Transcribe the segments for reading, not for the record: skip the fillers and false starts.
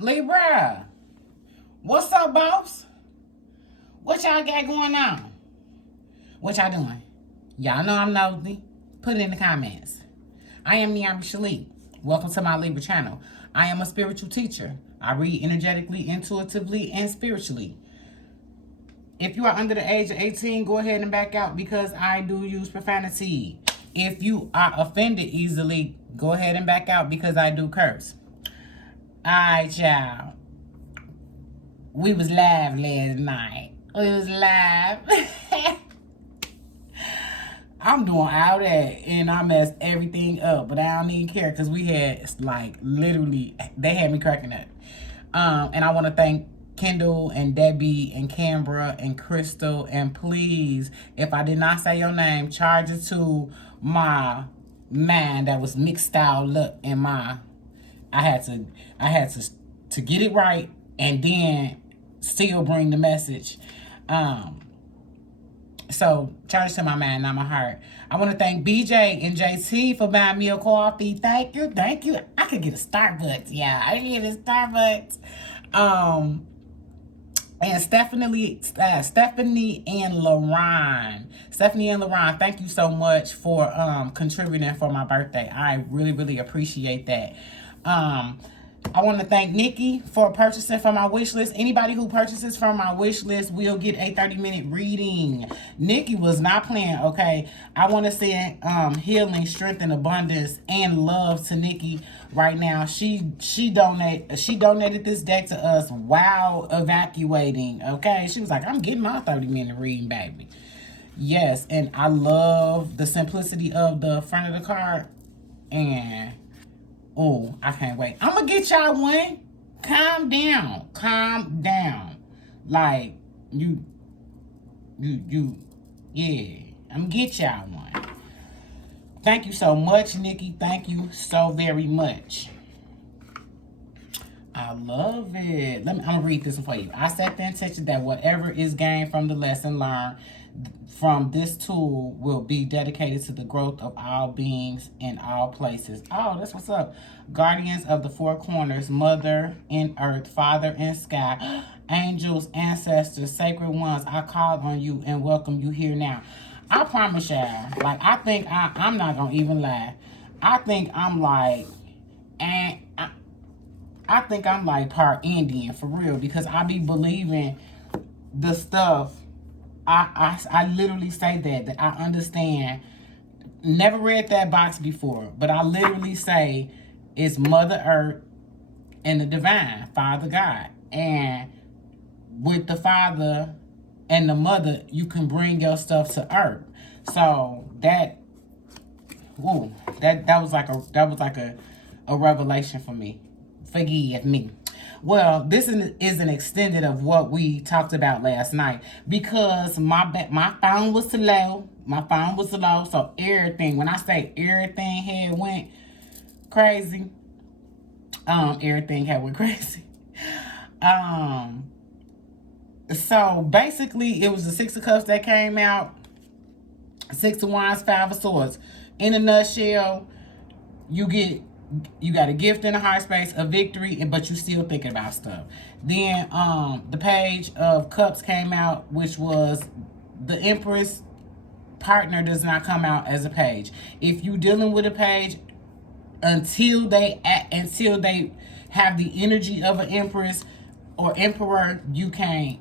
Libra, what's up, boss? What y'all got going on? What y'all doing? Y'all know I'm nosy. Put it in the comments. I am NiambiShele. Welcome to my Libra channel. I am a spiritual teacher. I read energetically, intuitively, and spiritually. If you are under the age of 18, go ahead and back out because I do use profanity. If you are offended easily, go ahead and back out because I do curse. Alright, y'all. We was live last night. We was live. I'm doing all that and I messed everything up, but I don't even care because we had like literally, they had me cracking up. And I want to thank Kendall and Debbie and Canberra and Crystal, and please, if I did not say your name, charge it to my mind that was mixed out up in my. I had to get it right and then still bring the message. So charge to my mind, not my heart. I want to thank BJ and JT for buying me a coffee. Thank you, thank you. I could get a Starbucks, yeah. I could get a Starbucks. And Stephanie and LaRon. Stephanie and LaRon, thank you so much for contributing for my birthday. I really, really appreciate that. I want to thank Nikki for purchasing from my wish list. Anybody who purchases from my wish list will get a 30-minute reading. Nikki was not playing, okay? I want to send healing, strength, and abundance and love to Nikki right now. She donated this deck to us while evacuating, okay? She was like, I'm getting my 30-minute reading, baby. Yes, and I love the simplicity of the front of the card. And oh, I can't wait. I'm going to get y'all one. Calm down. Calm down. Like, yeah. I'm going to get y'all one. Thank you so much, Nikki. Thank you so very much. I love it. I'm going to read this one for you. I set the intention that whatever is gained from the lesson learned from this tool will be dedicated to the growth of all beings in all places. Oh, that's what's up. Guardians of the four corners, Mother in earth, Father in sky, angels, ancestors, sacred ones, I called on you and welcome you here now. I promise y'all, like, I think I'm not going to even lie. I think I'm like, and I think I'm like part Indian for real, because I be believing the stuff. I literally say that I understand. Never read that box before, but I literally say it's Mother Earth and the divine, Father God. And with the Father and the Mother, you can bring your stuff to Earth. So that was like a revelation for me. Forgive me. Well, this is an extended of what we talked about last night, because my phone was too low. My phone was too low, so everything, when I say everything had went crazy, everything had went crazy. So basically, it was the Six of Cups that came out, Six of Wands, Five of Swords. In a nutshell, you got a gift in a high space, a victory, but you still thinking about stuff. Then the Page of Cups came out, which was the Empress partner does not come out as a page. If you dealing with a page, until they have the energy of an Empress or Emperor, you can't.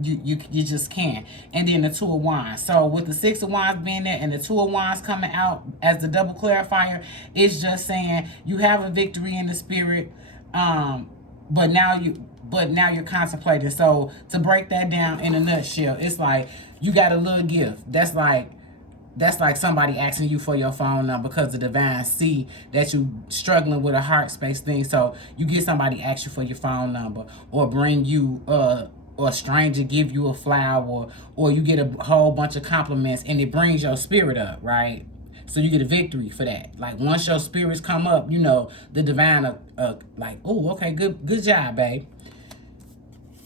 You just can't. And then the Two of Wands. So with the Six of Wands being there and the Two of Wands coming out as the double clarifier, it's just saying you have a victory in the spirit, but now you're contemplating. So to break that down in a nutshell, it's like you got a little gift. That's like somebody asking you for your phone number because the divine see that you struggling with a heart space thing. So you get somebody ask you for your phone number, or bring you or a stranger give you a flower, or you get a whole bunch of compliments and it brings your spirit up, right? So you get a victory for that. Like, once your spirits come up, you know, the divine like, oh, okay, good job, babe.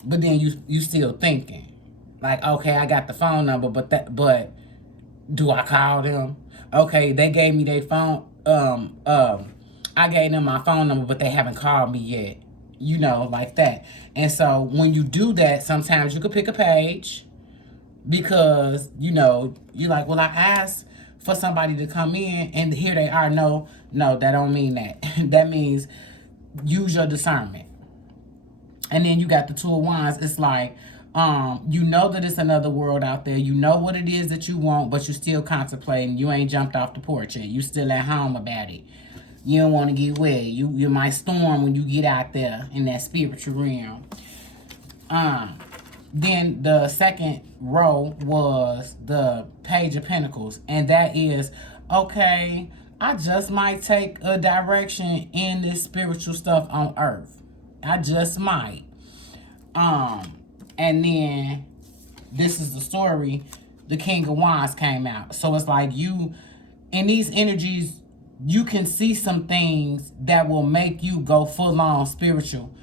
But then you still thinking, like, okay, I got the phone number, but do I call them? Okay, they gave me their phone. I gave them my phone number, but they haven't called me yet. you know, like that. And so when you do that, sometimes you could pick a page because, you know, you're like, well, I asked for somebody to come in and here they are. No, that don't mean that. That means use your discernment. And then you got the Two of Wands. It's like, you know that it's another world out there. You know what it is that you want, but you still contemplating. You ain't jumped off the porch yet. You still at home about it. You don't want to get wet. You might storm when you get out there in that spiritual realm. Then the second row was the Page of Pentacles. And that is, okay, I just might take a direction in this spiritual stuff on earth. I just might. And then this is the story. The King of Wands came out. So it's like you, in these energies, you can see some things that will make you go full on spiritual.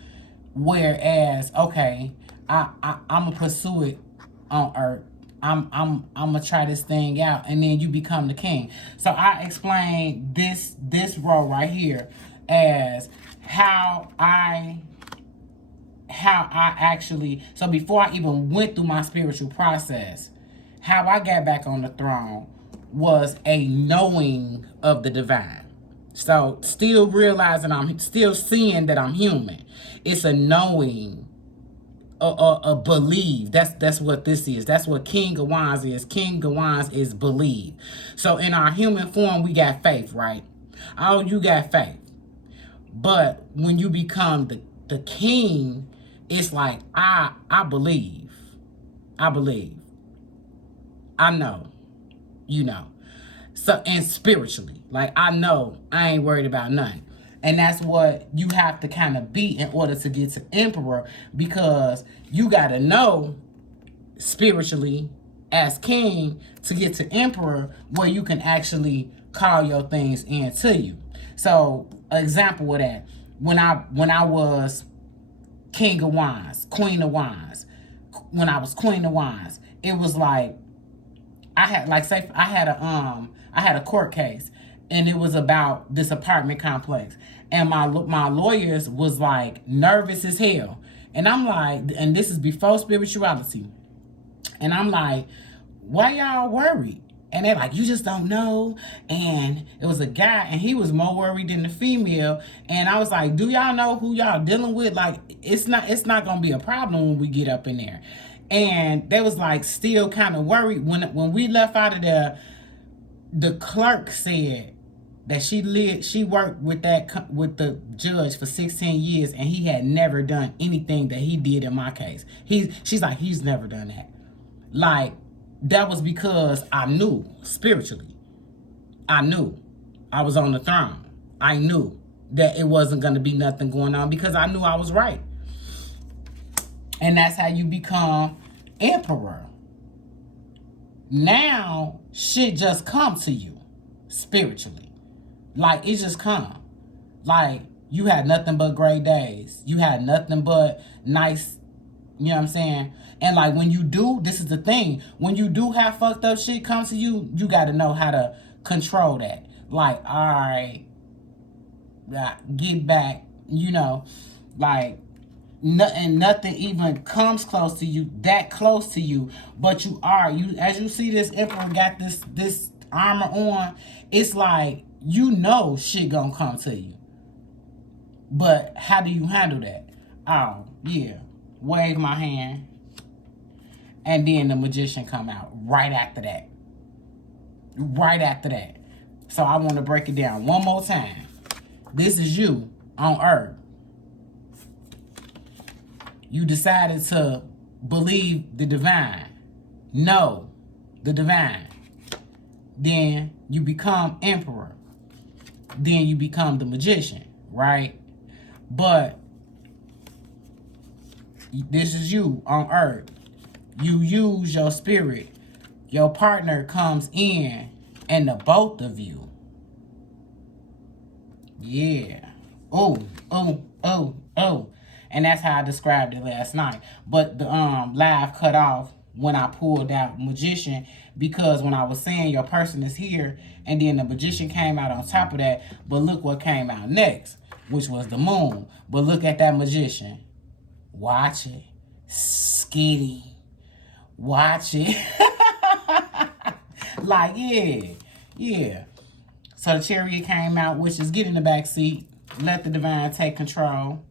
Whereas, okay, I'm gonna pursue it on earth. I'm gonna try this thing out, and then you become the king. So I explained this row right here as how I actually, so before I even went through my spiritual process, how I got back on the throne was a knowing of the divine. So still realizing, I'm still seeing that I'm human. It's a knowing, a believe. That's what this is. That's what King of Wands is. King of Wands is believe. So in our human form, we got faith, right? Oh, you got faith. But when you become the king, it's like, I believe. I believe. I know. You know. So, and spiritually, like, I know I ain't worried about nothing. And that's what you have to kind of be in order to get to Emperor, because you got to know spiritually as king to get to Emperor, where you can actually call your things into you. So, example of that, when I was King of Wands, Queen of Wands, when I was Queen of Wands, it was like, I had, like, say I had a court case, and it was about this apartment complex, and my lawyers was like nervous as hell, and I'm like, and this is before spirituality, and I'm like, why y'all worried? And they're like, you just don't know. And it was a guy, and he was more worried than the female. And I was like, do y'all know who y'all dealing with? Like, it's not gonna be a problem when we get up in there. And they was like still kind of worried. When we left out of there, the clerk said that she worked with the judge for 16 years, and he had never done anything that he did in my case. She's like, he's never done that. Like, that was because I knew spiritually. I knew I was on the throne. I knew that it wasn't going to be nothing going on because I knew I was right. And that's how you become emperor. Now, shit just come to you spiritually. Like, it just come. Like, you had nothing but great days. You had nothing but nice, you know what I'm saying? And like, when you do, this is the thing, when you do have fucked up shit come to you, you got to know how to control that. Like, all right, get back, you know, like, nothing even comes close to you, that close to you, but you as you see this emperor got this armor on, it's like, you know shit gonna come to you. But how do you handle that? Oh, yeah, wave my hand. And then the Magician come out right after that. Right after that. So I want to break it down one more time. This is you on earth. You decided to believe the divine. Know the divine. Then you become emperor. Then you become the Magician, right? But this is you on earth. You use your spirit. Your partner comes in, and the both of you. Yeah. Oh. And that's how I described it last night. But the live cut off when I pulled out Magician, because when I was saying your person is here, and then the Magician came out on top of that. But look what came out next. which was the moon. But look at that magician. Watch it. Skitty. Watch it. Like, yeah. So the Chariot came out, which is get in the back seat. Let the divine take control.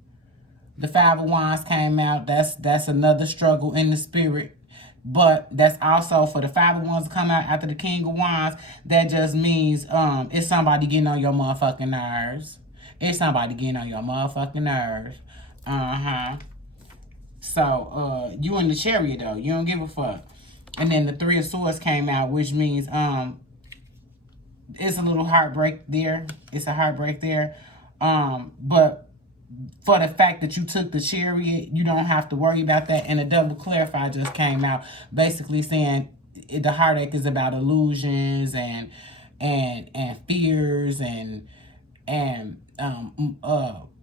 The Five of Wands came out. That's another struggle in the spirit. But that's also for the Five of Wands to come out after the King of Wands. That just means it's somebody getting on your motherfucking nerves. It's somebody getting on your motherfucking nerves. So you in the Chariot though. You don't give a fuck. And then the Three of Swords came out, which means it's a little heartbreak there. It's a heartbreak there. But for the fact that you took the Chariot, you don't have to worry about that. And a double clarify just came out, basically saying the heartache is about illusions and fears and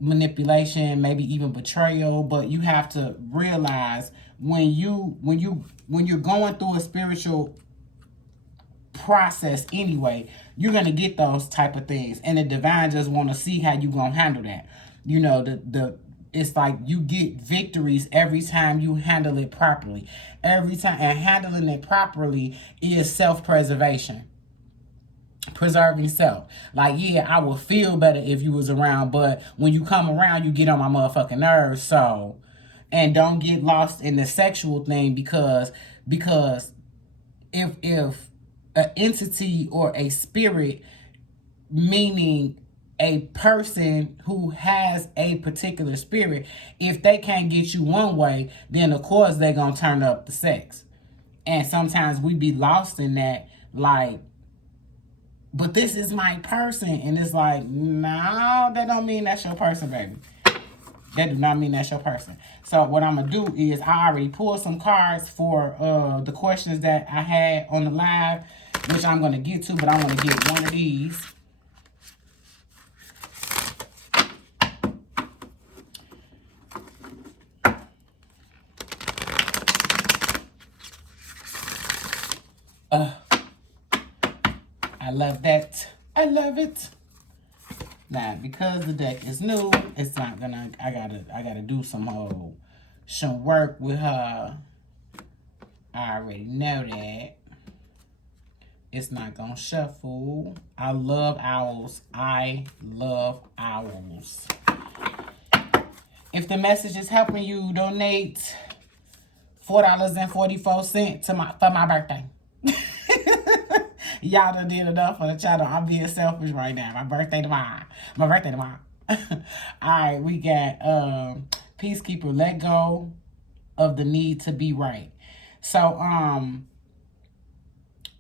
manipulation, maybe even betrayal. But you have to realize when you're going through a spiritual process anyway, you're gonna get those type of things, and the divine just want to see how you gonna handle that. You know, it's like you get victories every time you handle it properly. Every time, and handling it properly is self-preservation. Preserving self. Like, yeah, I will feel better if you was around, but when you come around, you get on my motherfucking nerves. So, and don't get lost in the sexual thing because if an entity or a spirit, meaning a person who has a particular spirit, if they can't get you one way, then of course they're gonna turn up the sex. And sometimes we be lost in that, like, but this is my person. And it's like, no, that don't mean that's your person, baby. That do not mean that's your person. So what I'm going to do is I already pulled some cards for the questions that I had on the live, which I'm going to get to, but I want to get one of these. I love that. I love it. Now, because the deck is new, it's not gonna, I gotta do some work with her. I already know that. It's not gonna shuffle. I love owls. I love owls. If the message is helping you, donate $4.44 for my birthday. Y'all done did enough for the channel. I'm being selfish right now. My birthday tomorrow. Alright, we got Peacekeeper, let go of the need to be right. So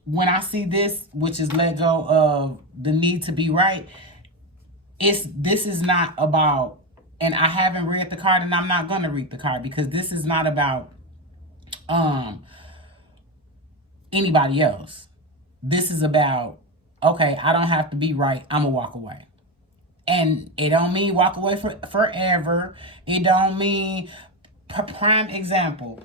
when I see this, which is let go of the need to be right, this is not about, and I haven't read the card, and I'm not gonna read the card because this is not about anybody else. This is about, okay, I don't have to be right. I'm going to walk away. And it don't mean walk away forever. It don't mean, prime example,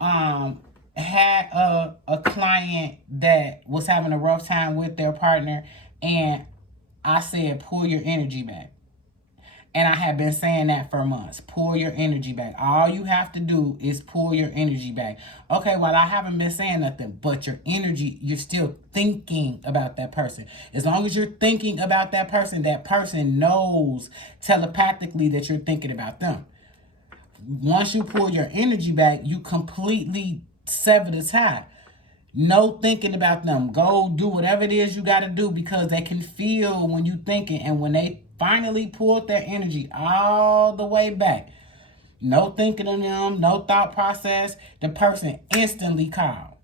had a client that was having a rough time with their partner, and I said, pull your energy back. And I have been saying that for months. Pull your energy back. All you have to do is pull your energy back. Okay, well, I haven't been saying nothing, but your energy, you're still thinking about that person. As long as you're thinking about that person knows telepathically that you're thinking about them. Once you pull your energy back, you completely sever the tie. No thinking about them. Go do whatever it is you got to do, because they can feel when you thinking, and when they finally pulled their energy all the way back, no thinking of them, no thought process, the person instantly called.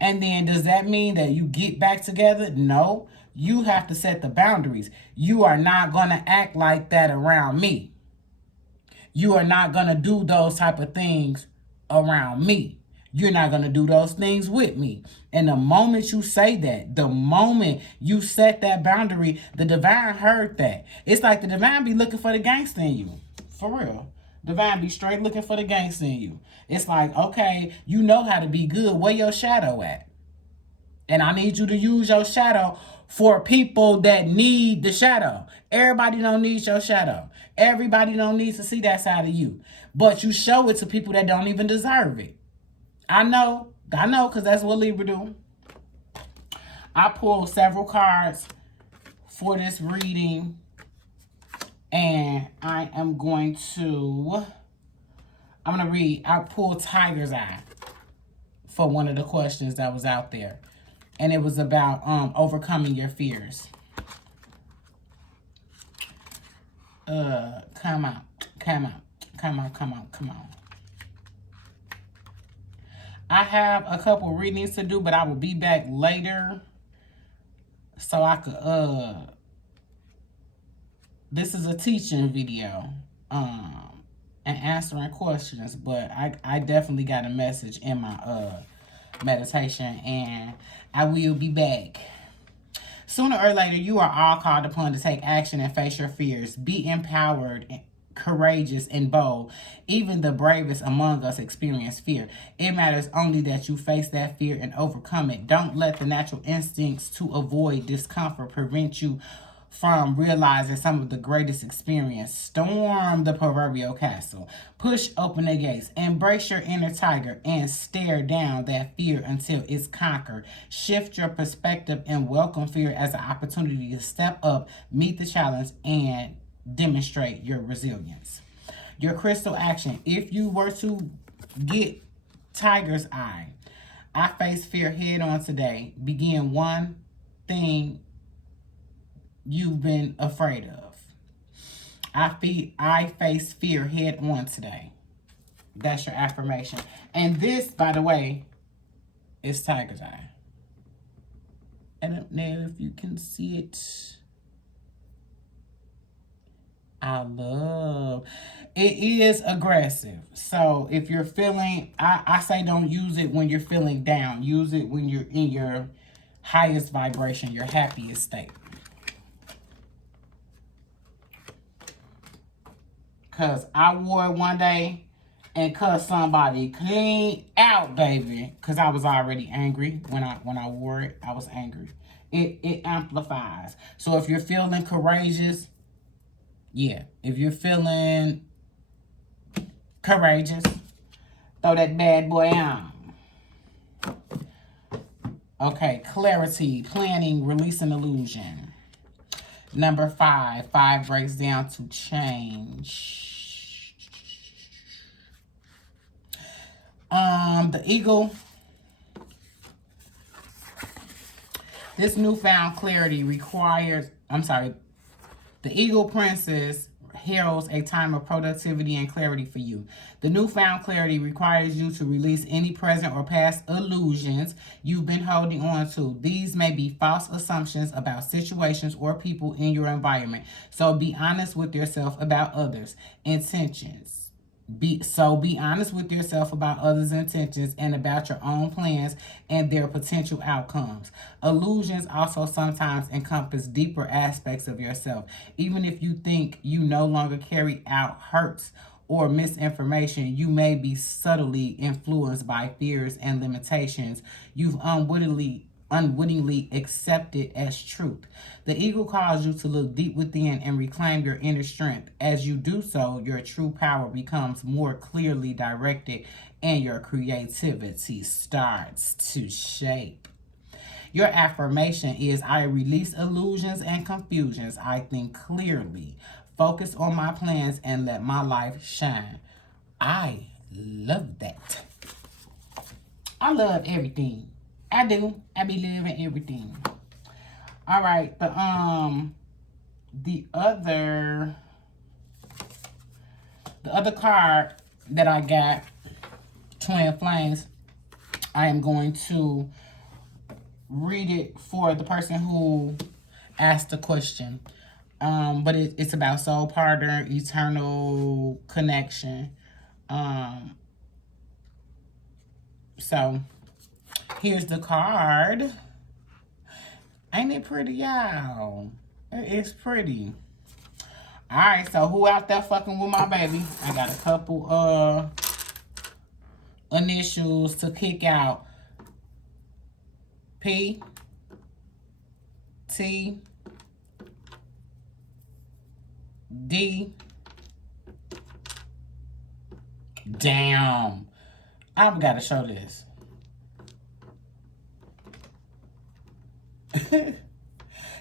And then does that mean that you get back together? No. You have to set the boundaries. You are not going to act like that around me. You are not going to do those type of things around me. You're not going to do those things with me. And the moment you say that, the moment you set that boundary, the divine heard that. It's like the divine be looking for the gangster in you. For real. Divine be straight looking for the gangster in you. It's like, okay, you know how to be good. Where your shadow at? And I need you to use your shadow for people that need the shadow. Everybody don't need your shadow. Everybody don't need to see that side of you. But you show it to people that don't even deserve it. I know, because that's what Libra do. I pulled several cards for this reading. And I'm going to read. I pulled Tiger's Eye for one of the questions that was out there. And it was about overcoming your fears. Come on. I have a couple readings to do, but I will be back later so I could this is a teaching video and answering questions, but I definitely got a message in my meditation, and I will be back. Sooner or later, you are all called upon to take action and face your fears. Be empowered, courageous, and bold. Even the bravest among us experience fear. It matters only that you face that fear and overcome it. Don't let the natural instincts to avoid discomfort prevent you from realizing some of the greatest experience. Storm the proverbial castle. Push open the gates. Embrace your inner tiger and stare down that fear until it's conquered. Shift your perspective and welcome fear as an opportunity to step up, meet the challenge, and demonstrate your resilience. Your crystal action. If you were to get Tiger's Eye, I face fear head on today. Begin one thing you've been afraid of. I face fear head on today. That's your affirmation. And this, by the way, is Tiger's Eye. I don't know if you can see it. I love it. Is aggressive. So if you're feeling, I say don't use it when you're feeling down. Use it when you're in your highest vibration, your happiest state. Because I wore it one day and cussed somebody clean out, baby. Because I was already angry when I wore it. I was angry. It amplifies. So if you're feeling courageous, yeah. If you're feeling courageous, throw that bad boy on. Okay, clarity, planning, releasing illusion. Number 5. 5 breaks down to change. The eagle. This newfound clarity requires, the eagle princess heralds a time of productivity and clarity for you. The newfound clarity requires you to release any present or past illusions you've been holding on to. These may be false assumptions about situations or people in your environment. So be honest with yourself about others' intentions. Be honest with yourself about others' intentions and about your own plans and their potential outcomes. Illusions also sometimes encompass deeper aspects of yourself. Even if you think you no longer carry out hurts or misinformation, you may be subtly influenced by fears and limitations you've unwittingly accepted as truth. The eagle calls you to look deep within and reclaim your inner strength. As you do so, your true power becomes more clearly directed and your creativity starts to shape. Your affirmation is, I release illusions and confusions. I think clearly, focus on my plans, and let my light shine. I love that. I love everything. I do. I be loving everything. All right. The other card that I got, Twin Flames, I am going to read it for the person who asked the question. But it's about soul partner, eternal connection. So here's the card. Ain't it pretty, y'all? It's pretty. Alright, so who out there fucking with my baby? I got a couple initials to kick out. P, T, D, Damn. I've got to show this.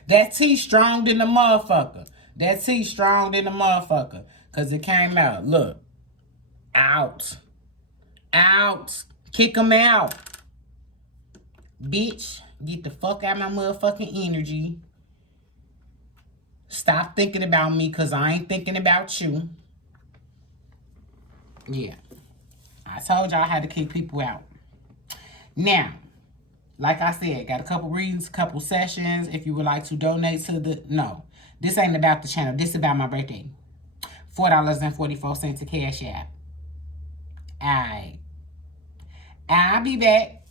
That tea strong than the motherfucker. That tea strong than the motherfucker. Because it came out. Look. Out. Out. Kick them out. Bitch. Get the fuck out of my motherfucking energy. Stop thinking about me because I ain't thinking about you. Yeah. I told y'all I had to kick people out. Now, like I said, got a couple readings, a couple sessions. If you would like to donate to the... No, this ain't about the channel. This is about my birthday. $4.44 to Cash App. Alright. I'll be back.